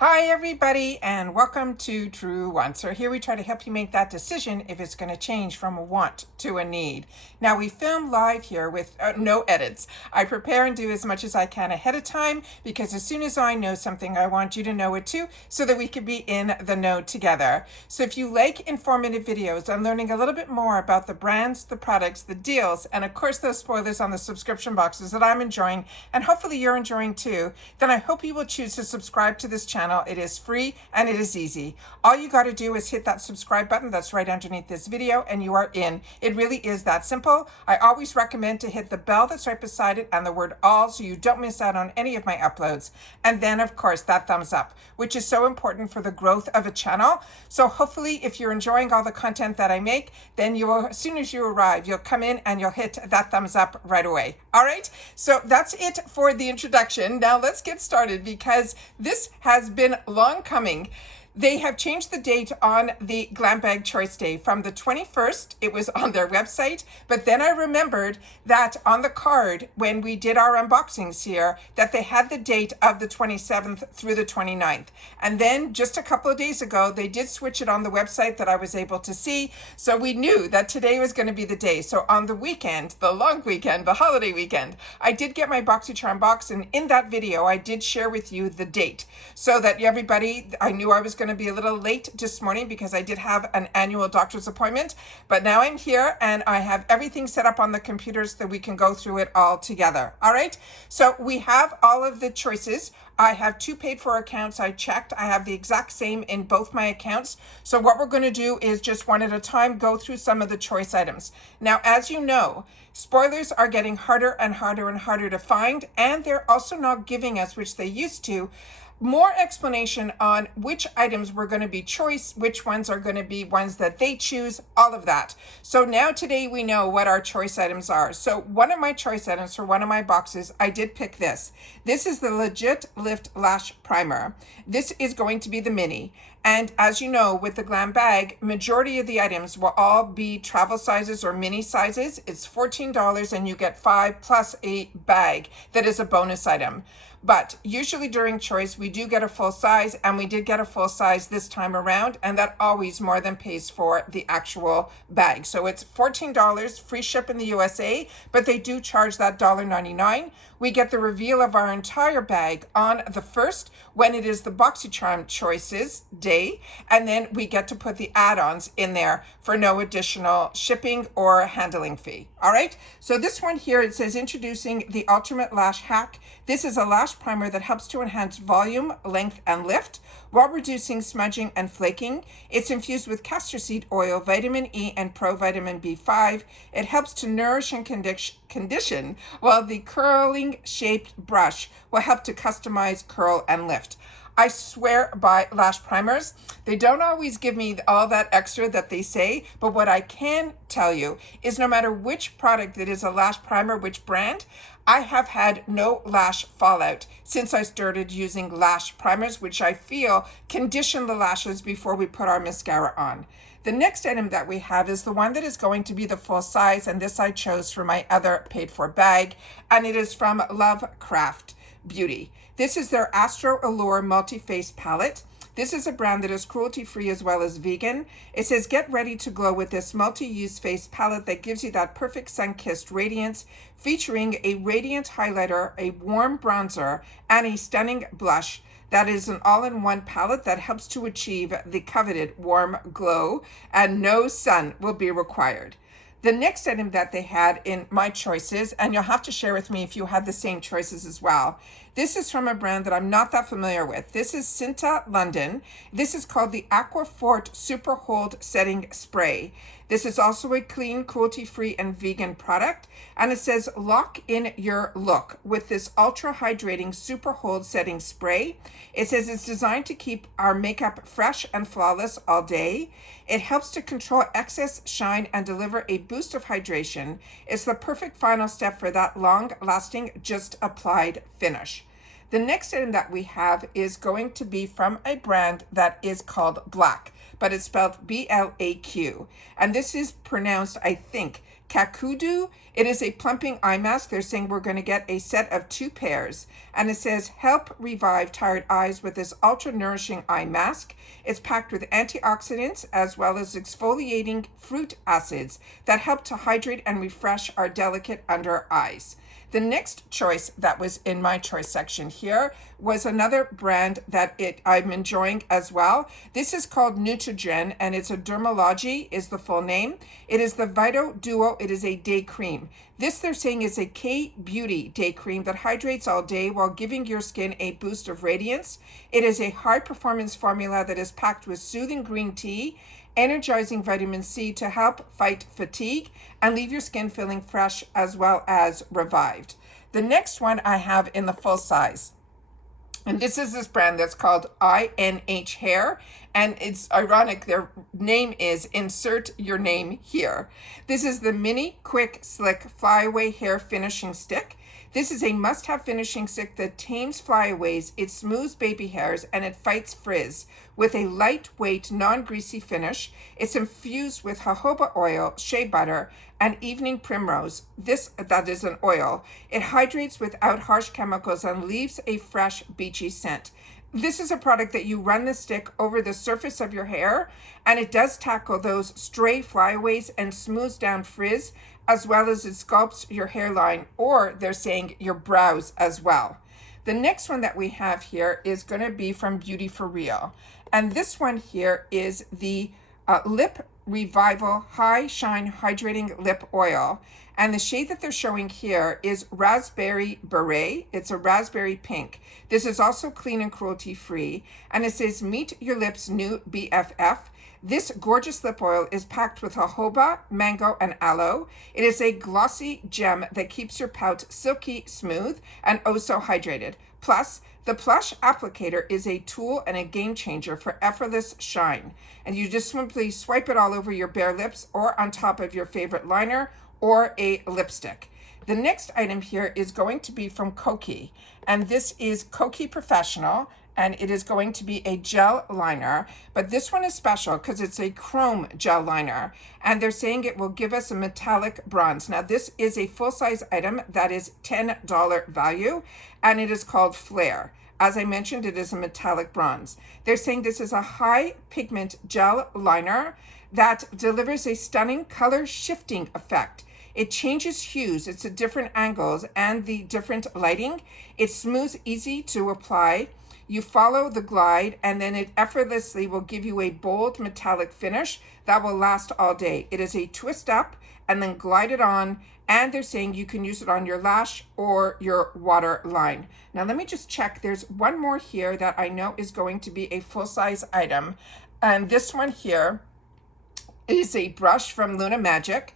Hi everybody and welcome to Truewants. So here we try to help you make that decision if it's going to change from a want to a need. Now we film live here with no edits. I prepare and do as much as I can ahead of time because as soon as I know something I want you to know it too so that we can be in the know together. So if you like informative videos and learning a little bit more about the brands, the products, the deals, and of course those spoilers on the subscription boxes that I'm enjoying and hopefully you're enjoying too, then I hope you will choose to subscribe to this channel. It is free and it is easy. All you got to do is hit that subscribe button that's right underneath this video and you are in. It really is that simple. I always recommend to hit the bell that's right beside it and the word all so you don't miss out on any of my uploads. And then of course that thumbs up, which is so important for the growth of a channel. So hopefully if you're enjoying all the content that I make, then you will, as soon as you arrive, you'll come in and you'll hit that thumbs up right away. All right, so that's it for the introduction. Now let's get started because this has been long coming. They have changed the date on the GlamBag Choice Day from the 21st. It was on their website, but then I remembered that on the card when we did our unboxings here, that they had the date of the 27th through the 29th. And then just a couple of days ago, they did switch it on the website that I was able to see. So we knew that today was going to be the day. So on the weekend, the long weekend, the holiday weekend, I did get my BoxyCharm box. And in that video, I did share with you the date so that everybody, I knew I was going to be a little late this morning because I did have an annual doctor's appointment, but now I'm here and I have everything set up on the computer so that we can go through it all together. All right, so we have all of the choices. I have 2 paid for accounts. I checked. I have the exact same in both my accounts. So what we're going to do is just one at a time go through some of the choice items. Now, as you know, spoilers are getting harder and harder and harder to find, and they're also not giving us, which they used to, more explanation on which items were going to be choice, which ones are going to be ones that they choose, all of that. So now today we know what our choice items are. So one of my choice items for one of my boxes, I did pick this. This is the Legit Lift Lash Primer. This is going to be the mini. And as you know, with the GlamBag, majority of the items will all be travel sizes or mini sizes. It's $14 and you get 5 plus a bag that is a bonus item. But usually during choice, we do get a full size, and we did get a full size this time around, and that always more than pays for the actual bag. So it's $14, free ship in the USA, but they do charge that $1.99. We get the reveal of our entire bag on the 1st when it is the BoxyCharm Choices Day, and then we get to put the add-ons in there for no additional shipping or handling fee. All right, so this one here, it says introducing the Ultimate Lash Hack. This is a lash primer that helps to enhance volume, length, and lift while reducing smudging and flaking. It's infused with castor seed oil, vitamin E, and provitamin B5. It helps to nourish and condition, while the curling shaped brush will help to customize, curl, and lift. I swear by lash primers. They don't always give me all that extra that they say, but what I can tell you is no matter which product it is a lash primer, which brand, I have had no lash fallout since I started using lash primers, which I feel condition the lashes before we put our mascara on. The next item that we have is the one that is going to be the full size, and this I chose for my other paid for bag, and it is from Lovecraft Beauty. This is their Astro Allure Multi-Face Palette. This is a brand that is cruelty-free as well as vegan. It says, get ready to glow with this multi-use face palette that gives you that perfect sun-kissed radiance, featuring a radiant highlighter, a warm bronzer, and a stunning blush. That is an all-in-one palette that helps to achieve the coveted warm glow, and no sun will be required. The next item that they had in my choices, and you'll have to share with me if you had the same choices as well. This is from a brand that I'm not that familiar with. This is Cinta London. This is called the Aquafort Super Hold Setting Spray. This is also a clean, cruelty-free, and vegan product. And it says, lock in your look with this ultra hydrating super hold setting spray. It says it's designed to keep our makeup fresh and flawless all day. It helps to control excess shine and deliver a boost of hydration. It's the perfect final step for that long-lasting, just applied finish. The next item that we have is going to be from a brand that is called Black, but it's spelled B-L-A-Q. And this is pronounced, I think, Kakudu. It is a plumping eye mask. They're saying we're going to get a set of 2 pairs. And it says, help revive tired eyes with this ultra nourishing eye mask. It's packed with antioxidants as well as exfoliating fruit acids that help to hydrate and refresh our delicate under eyes. The next choice that was in my choice section here was another brand that I'm enjoying as well. This is called Neutrogen, and it's a Dermalogy is the full name. It is the Vito Duo. It is a day cream. This, they're saying, is a K-Beauty day cream that hydrates all day while giving your skin a boost of radiance. It is a high-performance formula that is packed with soothing green tea, energizing vitamin C to help fight fatigue and leave your skin feeling fresh as well as revived. The next one I have in the full size, and this is this brand that's called INH Hair, and it's ironic, their name is Insert Your Name Here. This is the Mini Quick Slick Flyaway Hair Finishing Stick. This is a must-have finishing stick that tames flyaways, it smooths baby hairs, and it fights frizz. With a lightweight, non-greasy finish, it's infused with jojoba oil, shea butter, and evening primrose. That is an oil. It hydrates without harsh chemicals and leaves a fresh, beachy scent. This is a product that you run the stick over the surface of your hair, and it does tackle those stray flyaways and smooths down frizz, as well as it sculpts your hairline, or they're saying your brows as well. The next one that we have here is going to be from Beauty for Real. And this one here is the Lip Revival High Shine Hydrating Lip Oil. And the shade that they're showing here is Raspberry Beret. It's a raspberry pink. This is also clean and cruelty free. And it says, meet your lips' new BFF. This gorgeous lip oil is packed with jojoba, mango, and aloe. It is a glossy gem that keeps your pout silky smooth and oh so hydrated. Plus, the plush applicator is a tool and a game changer for effortless shine. And you just simply swipe it all over your bare lips or on top of your favorite liner or a lipstick. The next item here is going to be from Koki, and this is Koki Professional, and it is going to be a gel liner, but this one is special because it's a chrome gel liner, and they're saying it will give us a metallic bronze. Now, this is a full-size item that is $10 value, and it is called Flare. As I mentioned, it is a metallic bronze. They're saying this is a high pigment gel liner that delivers a stunning color shifting effect. It changes hues, it's at different angles and the different lighting. It's smooth, easy to apply. You follow the glide, and then it effortlessly will give you a bold metallic finish that will last all day. It is a twist up and then glide it on, and they're saying you can use it on your lash or your waterline. Now let me just check. There's one more here that I know is going to be a full-size item, and this one here is a brush from Luna Magic.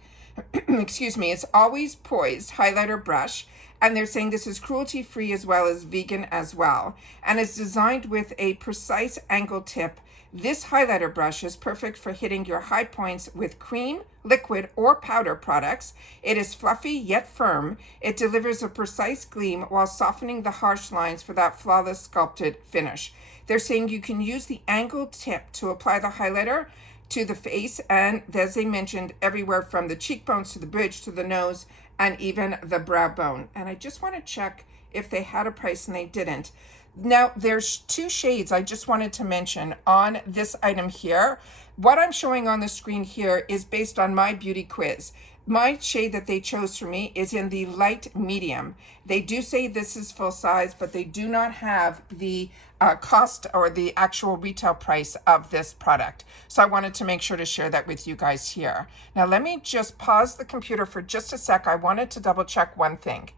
Excuse me, it's Always Poised highlighter brush, and they're saying this is cruelty free as well as vegan as well, and it's designed with a precise angle tip. This highlighter brush is perfect for hitting your high points with cream, liquid, or powder products. It is fluffy yet firm. It delivers a precise gleam while softening the harsh lines for that flawless sculpted finish. They're saying you can use the angled tip to apply the highlighter to the face, and as they mentioned, everywhere from the cheekbones to the bridge to the nose and even the brow bone. And I just want to check if they had a price, and they didn't. Now, there's 2 shades I just wanted to mention on this item here. What I'm showing on the screen here is based on my beauty quiz. My shade that they chose for me is in the light medium. They do say this is full size, but they do not have the cost or the actual retail price of this product. So I wanted to make sure to share that with you guys here. Now let me just pause the computer for just a sec. I wanted to double check one thing.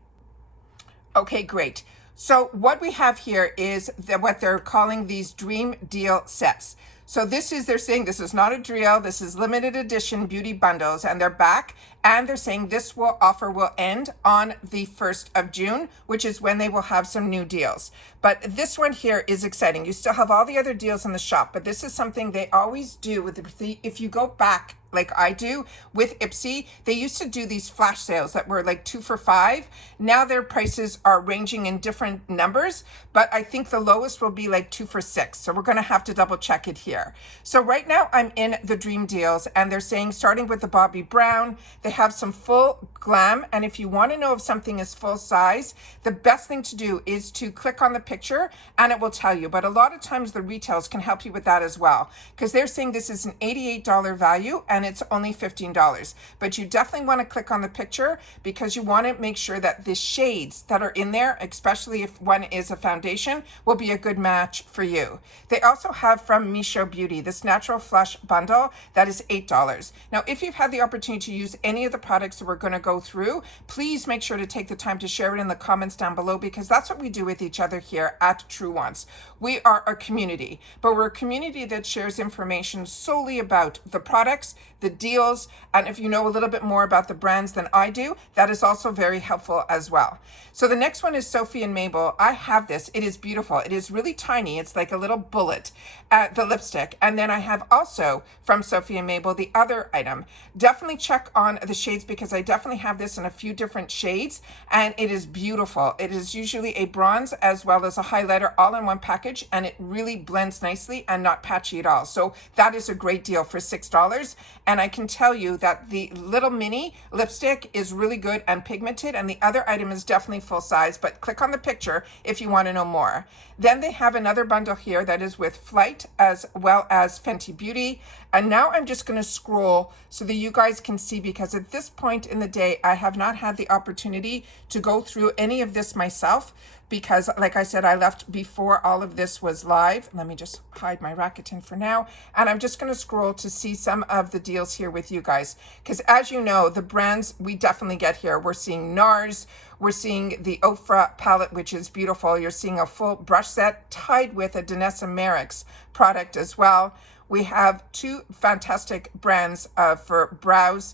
Okay, great. So what we have here is what they're calling these dream deal sets. So this is, they're saying this is not a drill, this is limited edition beauty bundles, and they're back, and they're saying this offer will end on the 1st of June, which is when they will have some new deals. But this one here is exciting. You still have all the other deals in the shop, but this is something they always do with if you go back like I do with IPSY, they used to do these flash sales that were like 2 for $5. Now their prices are ranging in different numbers, but I think the lowest will be like 2 for $6. So we're going to have to double check it here. So right now I'm in the Dream Deals, and they're saying starting with the Bobbi Brown, they have some full glam. And if you want to know if something is full size, the best thing to do is to click on the picture and it will tell you. But a lot of times the retails can help you with that as well, because they're saying this is an $88 value and it's only $15. But you definitely want to click on the picture because you want to make sure that the shades that are in there, especially if one is a foundation, will be a good match for you. They also have from Misho Beauty this natural flush bundle that is $8. Now, if you've had the opportunity to use any of the products that we're going to go through, please make sure to take the time to share it in the comments down below, because that's what we do with each other here at Truewants. We are a community, but we're a community that shares information solely about the products, the deals, and if you know a little bit more about the brands than I do, that is also very helpful as well. So the next one is Sophie and Mabel. I have this. It is beautiful. It is really tiny. It's like a little bullet, the lipstick. And then I have also from Sophie and Mabel the other item. Definitely check on the shades because I definitely have this in a few different shades, and it is beautiful. It is usually a bronze as well as a highlighter all in one package, and it really blends nicely and not patchy at all. So that is a great deal for $6. And I can tell you that the little mini lipstick is really good and pigmented, and the other item is definitely full size, but click on the picture if you want to know more. Then they have another bundle here that is with Flight as well as Fenty Beauty. And now I'm just going to scroll so that you guys can see, because at this point in the day, I have not had the opportunity to go through any of this myself, because like I said, I left before all of this was live. Let me just hide my Rakuten for now. And I'm just going to scroll to see some of the deals here with you guys. Because as you know, the brands we definitely get here. We're seeing NARS. We're seeing the Ofra palette, which is beautiful. You're seeing a full brush set tied with a Danessa Merrick's product as well. We have two fantastic brands for brows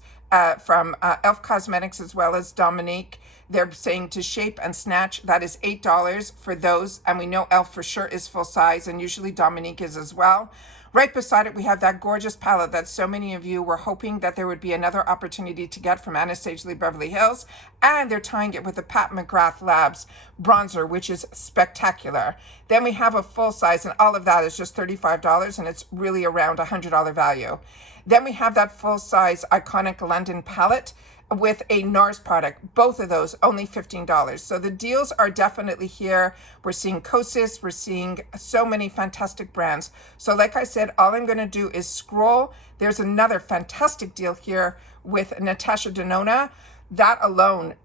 from e.l.f. Cosmetics as well as Dominique. They're saying to shape and snatch, that is $8 for those. And we know e.l.f. for sure is full size, and usually Dominique is as well. Right beside it, we have that gorgeous palette that so many of you were hoping that there would be another opportunity to get from Anastasia Beverly Hills. And they're tying it with the Pat McGrath Labs bronzer, which is spectacular. Then we have a full size, and all of that is just $35, and it's really around $100 value. Then we have that full size iconic London palette with a NARS product. Both of those only $15. So the deals are definitely here. We're seeing Kosas, we're seeing so many fantastic brands. So like I said, all I'm going to do is scroll. There's another fantastic deal here with Natasha Denona. That alone,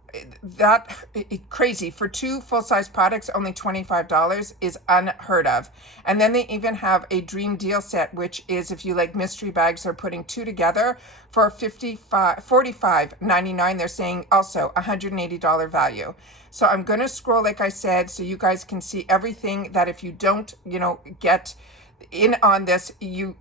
crazy. For two full-size products, only $25 is unheard of. And then they even have a dream deal set, which is if you like mystery bags, they're putting two together for $45.99. They're saying also $180 value. So I'm going to scroll, like I said, so you guys can see everything that if you don't, get in on this, you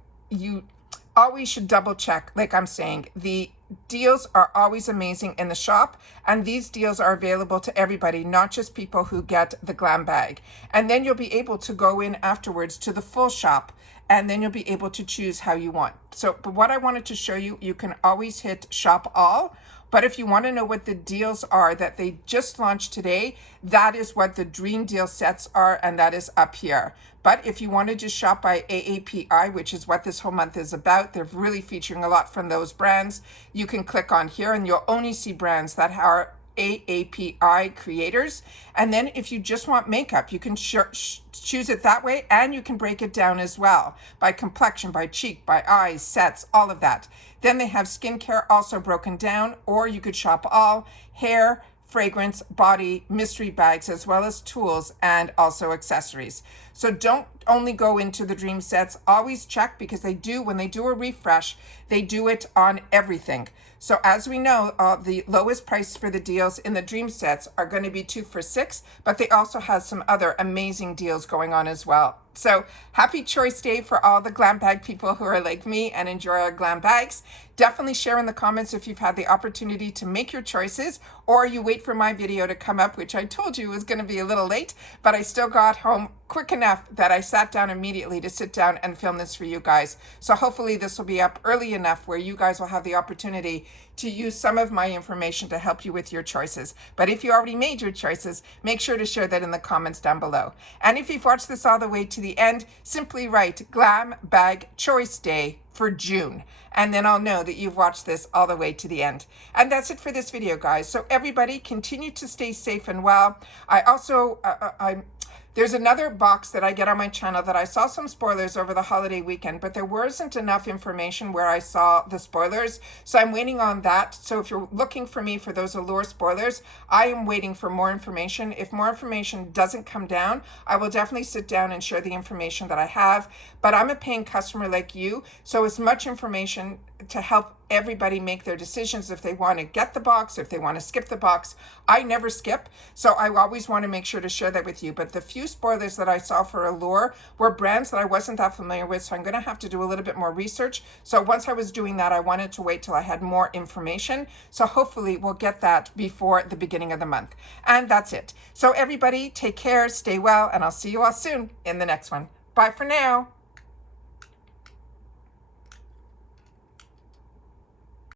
always should double check. Like I'm saying, the deals are always amazing in the shop, and these deals are available to everybody, not just people who get the GlamBag. And then you'll be able to go in afterwards to the full shop, and then you'll be able to choose how you want. So, but what I wanted to show you, you can always hit shop all. But if you want to know what the deals are that they just launched today, that is what the dream deal sets are, and that is up here. But if you want to just shop by AAPI, which is what this whole month is about, they're really featuring a lot from those brands. You can click on here and you'll only see brands that are AAPI creators. And then if you just want makeup, you can choose it that way, and you can break it down as well by complexion, by cheek, by eyes, sets, all of that. Then they have skincare also broken down, or you could shop all, hair, fragrance, body, mystery bags, as well as tools and also accessories. So don't only go into the dream sets, always check, because they do, when they do a refresh, they do it on everything. So as we know, the lowest price for the deals in the dream sets are going to be 2 for $6, but they also have some other amazing deals going on as well. So happy Choice Day for all the GlamBag people who are like me and enjoy our GlamBags. Definitely share in the comments if you've had the opportunity to make your choices, or you wait for my video to come up, which I told you was going to be a little late, but I still got home quick enough that I sat down immediately to sit down and film this for you guys. So hopefully this will be up early enough where you guys will have the opportunity to use some of my information to help you with your choices. But if you already made your choices, make sure to share that in the comments down below. And if you've watched this all the way to the end, simply write GlamBag Choice Day for June, and then I'll know that you've watched this all the way to the end. And that's it for this video, guys. So everybody continue to stay safe and well. I also, there's another box that I get on my channel that I saw some spoilers over the holiday weekend, but there wasn't enough information where I saw the spoilers. So I'm waiting on that. So if you're looking for me for those Allure spoilers, I am waiting for more information. If more information doesn't come down, I will definitely sit down and share the information that I have. But I'm a paying customer like you, so as much information to help everybody make their decisions if they want to get the box, if they want to skip the box. I never skip, so I always want to make sure to share that with you. But the few spoilers that I saw for Allure were brands that I wasn't that familiar with, so I'm going to have to do a little bit more research. So once I was doing that, I wanted to wait till I had more information. So hopefully we'll get that before the beginning of the month. And that's it. So everybody take care, stay well, and I'll see you all soon in the next one. Bye for now.